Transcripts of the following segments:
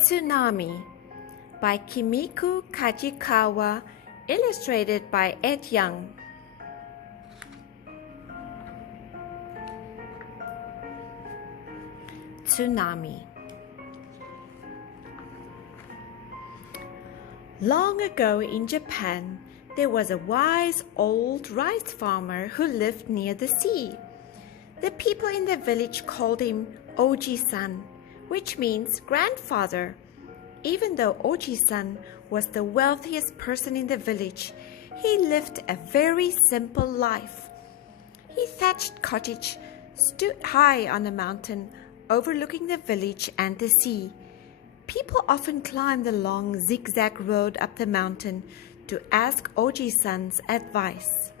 Tsunami by Kimiko Kajikawa, illustrated by Ed Young. Tsunami. Long ago in Japan, there was a wise old rice farmer who lived near the sea. The people in the village called him Oji-san, which means grandfather. Even though Oji-san was the wealthiest person in the village, he lived a very simple life. His thatched cottage stood high on a mountain overlooking the village and the sea. People often climbed the long zigzag road up the mountain to ask Oji-san's advice.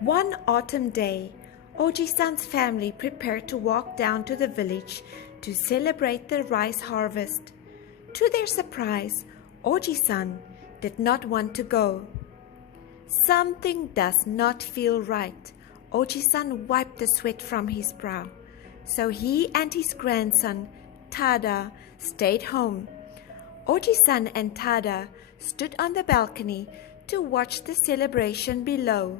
One autumn day, Oji-san's family prepared to walk down to the village to celebrate the rice harvest. To their surprise, Oji-san did not want to go. Something does not feel right. Oji-san wiped the sweat from his brow. So he and his grandson, Tada, stayed home. Oji-san and Tada stood on the balcony to watch the celebration below.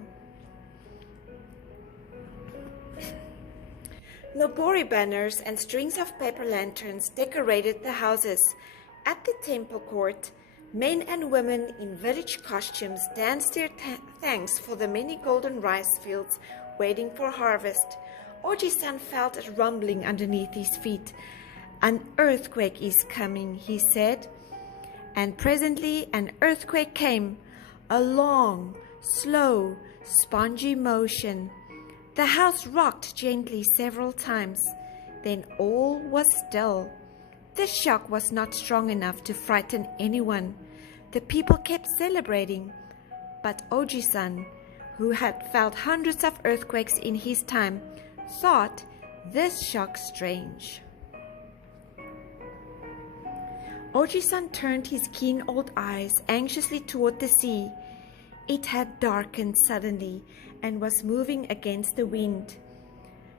Nobori banners and strings of paper lanterns decorated the houses. At the temple court, men and women in village costumes danced their thanks for the many golden rice fields waiting for harvest. Oji-san felt a rumbling underneath his feet. An earthquake is coming, he said. And presently an earthquake came, a long, slow, spongy motion. The house rocked gently several times. Then all was still. The shock was not strong enough to frighten anyone. The people kept celebrating. But Oji-san, who had felt hundreds of earthquakes in his time, thought this shock strange. Oji-san turned his keen old eyes anxiously toward the sea. It had darkened suddenly and was moving against the wind.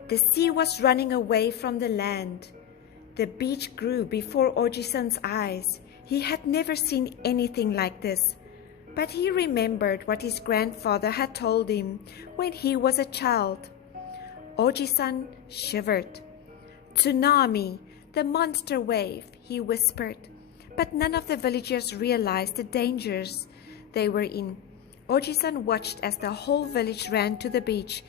The sea was running away from the land. The beach grew before Oji-san's eyes. He had never seen anything like this. But he remembered what his grandfather had told him when he was a child. Oji-san shivered. "Tsunami, the monster wave," he whispered. But none of the villagers realized the dangers they were in. Oji-san watched as the whole village ran to the beach,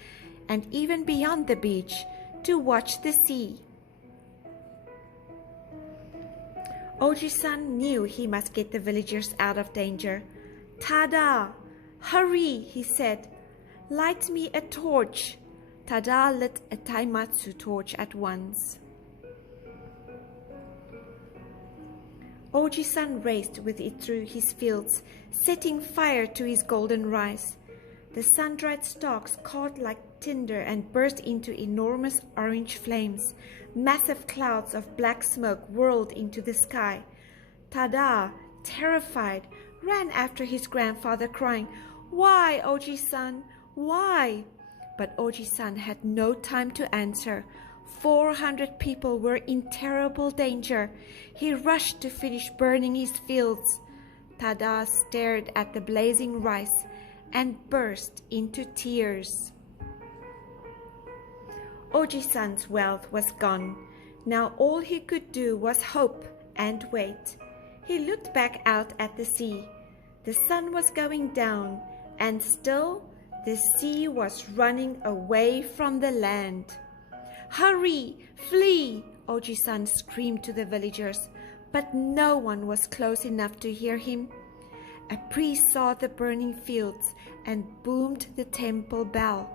and even beyond the beach, to watch the sea. Oji-san knew he must get the villagers out of danger. "Tada! Hurry!" he said. "Light me a torch." Tada lit a Taimatsu torch at once. Oji-san raced with it through his fields, setting fire to his golden rice. The sun-dried stalks caught like tinder and burst into enormous orange flames. Massive clouds of black smoke whirled into the sky. Tada, terrified, ran after his grandfather, crying, "Why, Oji-san? Why?" But Oji-san had no time to answer. 400 people were in terrible danger. He rushed to finish burning his fields. Tada stared at the blazing rice and burst into tears. Oji-san's wealth was gone. Now all he could do was hope and wait. He looked back out at the sea. The sun was going down, and still the sea was running away from the land. "Hurry! Flee!" Oji-san screamed to the villagers, but no one was close enough to hear him. A priest saw the burning fields and boomed the temple bell.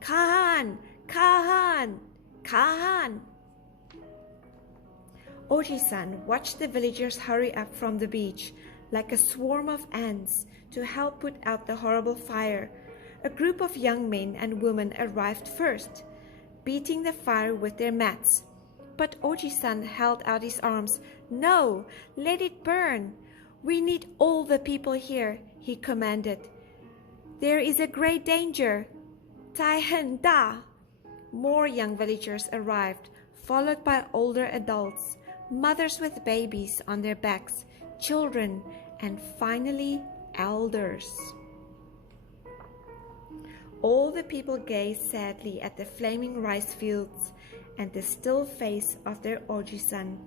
"Kahan! Kahan! Kahan!" Oji-san watched the villagers hurry up from the beach like a swarm of ants to help put out the horrible fire. A group of young men and women arrived first, beating the fire with their mats. But Oji-san held out his arms. "No, let it burn. We need all the people here," he commanded. "There is a great danger. Taihen da." More young villagers arrived, followed by older adults, mothers with babies on their backs, children, and finally elders. All the people gazed sadly at the flaming rice fields and the still face of their Oji-san,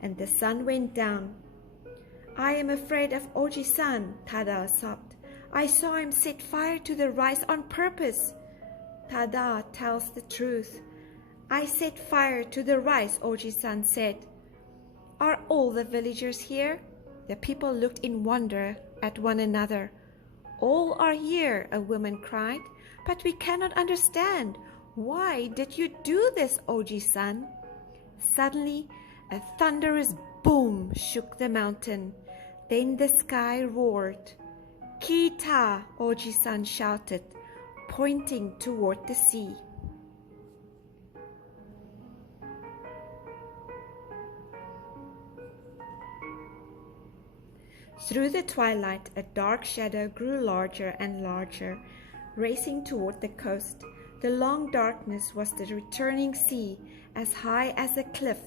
and the sun went down. "I am afraid of Oji-san," Tada sobbed. "I saw him set fire to the rice on purpose." Tada tells the truth. "I set fire to the rice," Oji-san said. "Are all the villagers here?" The people looked in wonder at one another. "All are here," a woman cried, "but we cannot understand. Why did you do this, Oji-san?" Suddenly, a thunderous boom shook the mountain. Then the sky roared. "Kita!" Oji-san shouted, pointing toward the sea. Through the twilight, a dark shadow grew larger and larger, racing toward the coast. The long darkness was the returning sea, as high as a cliff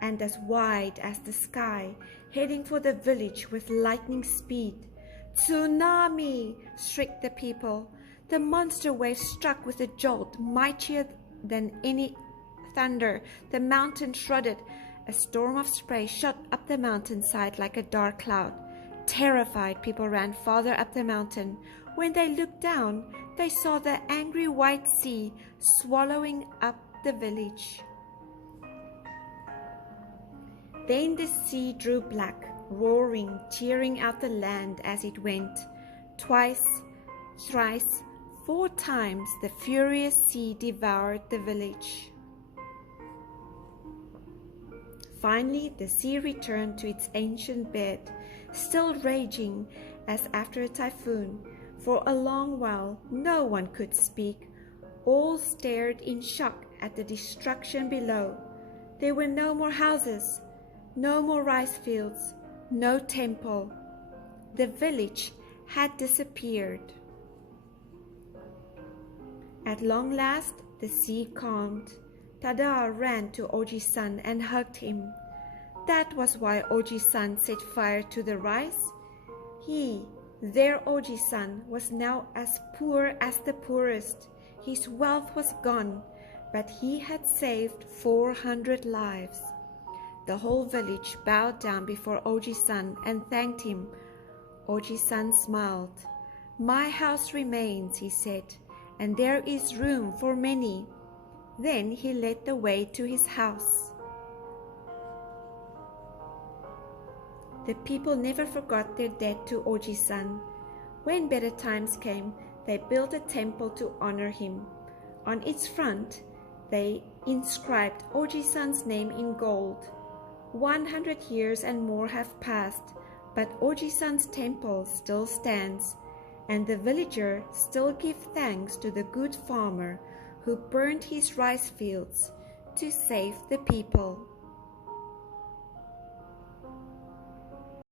and as wide as the sky, heading for the village with lightning speed. "Tsunami!" shrieked the people. The monster wave struck with a jolt mightier than any thunder. The mountain shuddered. A storm of spray shot up the mountainside like a dark cloud. Terrified, people ran farther up the mountain. When they looked down, they saw the angry white sea swallowing up the village. Then the sea drew black, roaring, tearing out the land as it went. Twice, thrice, 4 times the furious sea devoured the village. Finally, the sea returned to its ancient bed, still raging as after a typhoon. For a long while, no one could speak. All stared in shock at the destruction below. There were no more houses, no more rice fields, no temple. The village had disappeared. At long last, the sea calmed. Tada ran to Oji-san and hugged him. That was why Oji-san set fire to the rice. Their Oji-san, was now as poor as the poorest. His wealth was gone, but he had saved 400 lives. The whole village bowed down before Oji-san and thanked him. Oji-san smiled. "My house remains," he said, "and there is room for many." Then he led the way to his house. The people never forgot their debt to Oji-san. When better times came, they built a temple to honor him. On its front, they inscribed Oji-san's name in gold. 100 years and more have passed, but Oji-san's temple still stands, and the villagers still give thanks to the good farmer who burned his rice fields to save the people.